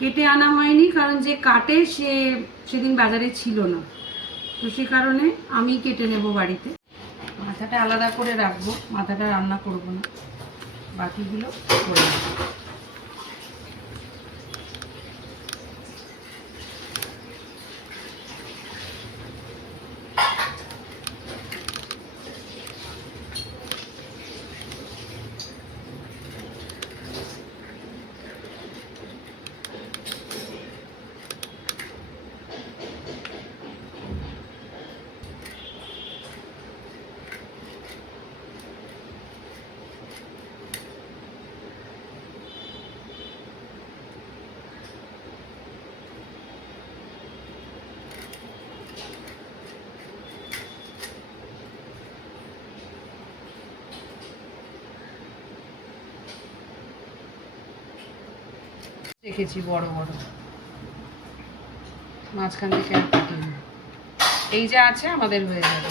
কেটে আনা হয়নি, কারণ যে কাটে সে সেদিন বাজারে ছিল না, তো সে কারণে আমি কেটে নেব বাড়িতে। মাথাটা আলাদা করে রাখবো, মাথাটা রান্না করব না, বাকিগুলো করে নেব। রেখেছি বড় বড়, মাঝখান থেকে আর কাটিনি, এই যা আছে আমাদের হয়ে যাবে।